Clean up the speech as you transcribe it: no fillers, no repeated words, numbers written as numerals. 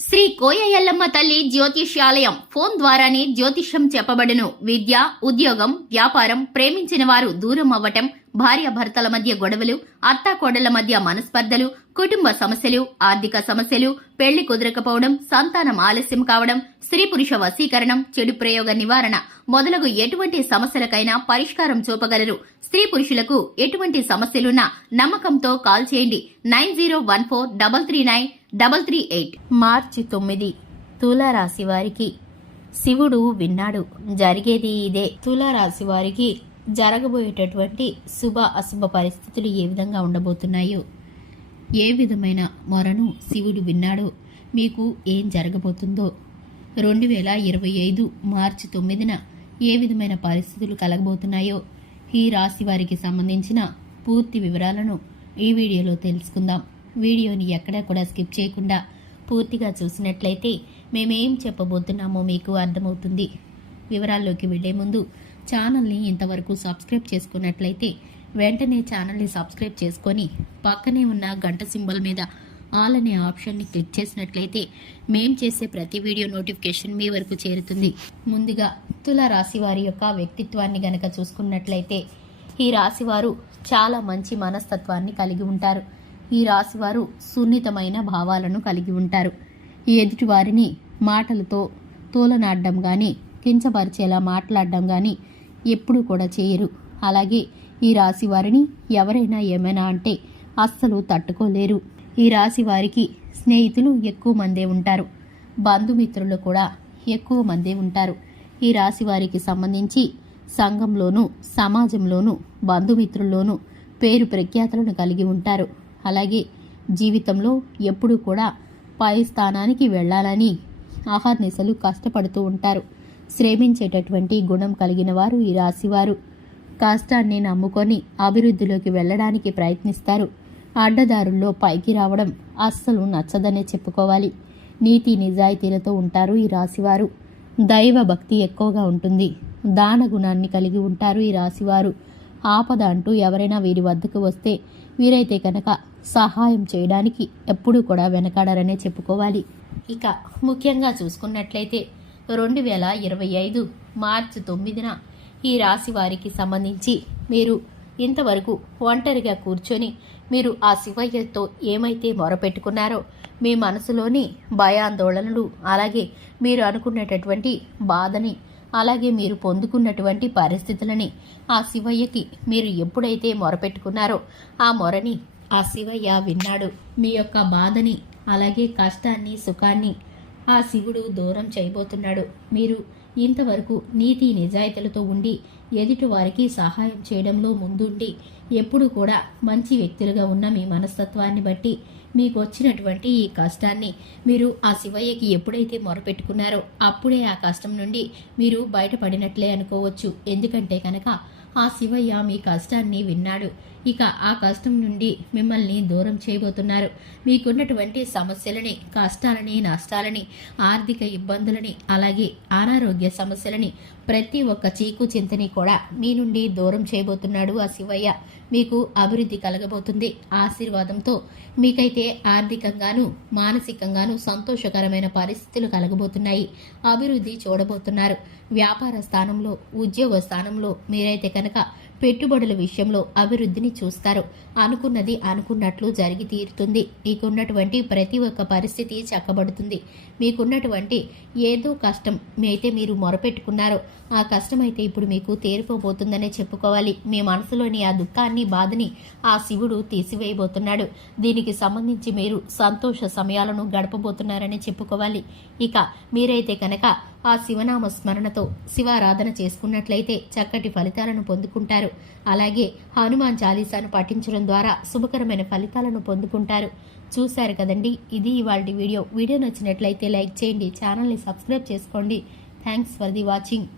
శ్రీ కోయ ఎల్లమ్మ తల్లి జ్యోతిష్యాలయం ఫోన్ ద్వారానే జ్యోతిష్యం చెప్పబడును. విద్య, ఉద్యోగం, వ్యాపారం, ప్రేమించిన వారు దూరం అవ్వటం, భార్యాభర్తల మధ్య గొడవలు, అత్తాకోడళ్ల మధ్య మనస్పర్ధలు, కుటుంబ సమస్యలు, ఆర్థిక సమస్యలు, పెళ్లి కుదరకపోవడం, సంతానం ఆలస్యం కావడం, స్త్రీ పురుష వశీకరణం, చెడు ప్రయోగ నివారణ మొదలగు ఎటువంటి సమస్యలకైనా పరిష్కారం చూపగలరు. స్త్రీ పురుషులకు ఎటువంటి సమస్యలున్నా నమ్మకంతో కాల్ చేయండి. 9014339338. మార్చి 9 తులారాశి వారికి శివుడు విన్నాడు. జరిగేది ఇదే. తులారాశి వారికి జరగబోయేటటువంటి శుభ అశుభ పరిస్థితులు ఏ విధంగా ఉండబోతున్నాయో, ఏ విధమైన మొరను శివుడు విన్నాడో, మీకు ఏం జరగబోతుందో, 2025 మార్చి 9న ఏ విధమైన పరిస్థితులు కలగబోతున్నాయో ఈ రాశి వారికి సంబంధించిన పూర్తి వివరాలను ఈ వీడియోలో తెలుసుకుందాం. వీడియోని ఎక్కడా కూడా స్కిప్ చేయకుండా పూర్తిగా చూసినట్లయితే మేమేం చెప్పబోతున్నామో మీకు అర్థమవుతుంది. వివరాల్లోకి వెళ్లే ముందు ఛానల్ని ఇంతవరకు సబ్స్క్రైబ్ చేసుకున్నట్లయితే వెంటనే ఛానల్ని సబ్స్క్రైబ్ చేసుకొని పక్కనే ఉన్న గంట సింబల్ మీద ఆల్ అనే ఆప్షన్ని క్లిక్ చేసినట్లయితే మేం చేసే ప్రతి వీడియో నోటిఫికేషన్ మీ వరకు చేరుతుంది. ముందుగా తులారాశి వారి యొక్క వ్యక్తిత్వాన్ని గనక చూసుకున్నట్లయితే ఈ రాశివారు చాలా మంచి మనస్తత్వాన్ని కలిగి ఉంటారు. ఈ రాశివారు సున్నితమైన భావాలను కలిగి ఉంటారు. ఈ ఎదుటి వారిని మాటలతో తోలనాడడం కానీ, కించపరిచేలా మాట్లాడడం కానీ ఎప్పుడూ కూడా చేయరు. అలాగే ఈ రాశి వారిని ఎవరైనా ఏమైనా అంటే అస్సలు తట్టుకోలేరు. ఈ రాశి వారికి స్నేహితులు ఎక్కువ మందే ఉంటారు. బంధుమిత్రులు కూడా ఎక్కువ మందే ఉంటారు. ఈ రాశి వారికి సంబంధించి సంఘంలోనూ, సమాజంలోనూ, బంధుమిత్రుల్లోనూ పేరు ప్రఖ్యాతులను కలిగి ఉంటారు. అలాగే జీవితంలో ఎప్పుడూ కూడా పై స్థానానికి వెళ్ళాలని ఆహర్నిశలు కష్టపడుతూ ఉంటారు. శ్రమించేటటువంటి గుణం కలిగిన వారు ఈ రాశివారు. కష్టాన్ని నమ్ముకొని అభివృద్ధిలోకి వెళ్ళడానికి ప్రయత్నిస్తారు. అడ్డదారుల్లో పైకి రావడం అస్సలు నచ్చదనే చెప్పుకోవాలి. నీతి నిజాయితీలతో ఉంటారు ఈ రాశివారు. దైవ భక్తి ఎక్కువగా ఉంటుంది. దాన గుణాన్ని కలిగి ఉంటారు ఈ రాశివారు. ఆపద అంటూ ఎవరైనా వీరి వద్దకు వస్తే వీరైతే కనుక సహాయం చేయడానికి ఎప్పుడూ కూడా వెనకాడరనే చెప్పుకోవాలి. ఇక ముఖ్యంగా చూసుకున్నట్లయితే 2025 మార్చి 9న ఈ రాశి వారికి సంబంధించి మీరు ఇంతవరకు ఒంటరిగా కూర్చొని మీరు ఆ శివయ్యతో ఏమైతే మొరపెట్టుకున్నారో, మీ మనసులోని భయాందోళనలు, అలాగే మీరు అనుకున్నటువంటి బాధని, అలాగే మీరు పొందుకున్నటువంటి పరిస్థితులని ఆ శివయ్యకి మీరు ఎప్పుడైతే మొరపెట్టుకున్నారో ఆ మొరని ఆ శివయ్య విన్నాడు. మీ యొక్క బాధని, అలాగే కష్టాన్ని, సుఖాన్ని ఆ శివుడు దూరం చేయబోతున్నాడు. మీరు ఇంతవరకు నీతి నిజాయితీలతో ఉండి ఎదుటి వారికి సహాయం చేయడంలో ముందుండి ఎప్పుడు కూడా మంచి వ్యక్తులుగా ఉన్న మీ మనస్తత్వాన్ని బట్టి మీకు వచ్చినటువంటి ఈ కష్టాన్ని మీరు ఆ శివయ్యకి ఎప్పుడైతే మొరపెట్టుకున్నారో అప్పుడే ఆ కష్టం నుండి మీరు బయటపడినట్లే అనుకోవచ్చు. ఎందుకంటే కనుక ఆ శివయ్య మీ కష్టాన్ని విన్నాడు. ఇక ఆ కష్టం నుండి మిమ్మల్ని దూరం చేయబోతున్నారు. మీకున్నటువంటి సమస్యలని, కష్టాలని, నష్టాలని, ఆర్థిక ఇబ్బందులని, అలాగే అనారోగ్య సమస్యలని, ప్రతి ఒక్క చీకు చింతని కూడా మీ నుండి దూరం చేయబోతున్నాడు ఆ శివయ్య. మీకు అభివృద్ధి కలగబోతుంది. ఆశీర్వాదంతో మీకైతే ఆర్థికంగాను, మానసికంగాను సంతోషకరమైన పరిస్థితులు కలగబోతున్నాయి. అభివృద్ధి చూడబోతున్నారు. వ్యాపార స్థానంలో, ఉద్యోగ స్థానంలో మీరైతే కనుక పెట్టుబడుల విషయంలో అభివృద్ధిని చూస్తారు. అనుకున్నది అనుకున్నట్లు జరిగి తీరుతుంది. మీకున్నటువంటి ప్రతి ఒక్క పరిస్థితి చక్కబడుతుంది. మీకున్నటువంటి ఏదో కష్టం అయితే మీరు మొరపెట్టుకున్నారో ఆ కష్టం అయితే ఇప్పుడు మీకు తీరిపోబోతుందనే చెప్పుకోవాలి. మీ మనసులోని ఆ దుఃఖాన్ని, బాధని ఆ శివుడు తీసివేయబోతున్నాడు. దీనికి సంబంధించి మీరు సంతోష సమయాలను గడపబోతున్నారని చెప్పుకోవాలి. ఇక మీరైతే కనుక ఆ శివనామ స్మరణతో శివారాధన చేసుకున్నట్లయితే చక్కటి ఫలితాలను పొందుకుంటారు. అలాగే హనుమాన్ చాలీసాను పఠించడం ద్వారా శుభకరమైన ఫలితాలను పొందుకుంటారు. చూశారు కదండి, ఇది ఇవాల్టి వీడియో. వీడియో నచ్చినట్లయితే లైక్ చేయండి, ఛానల్ని సబ్స్క్రైబ్ చేసుకోండి. Thanks for the watching.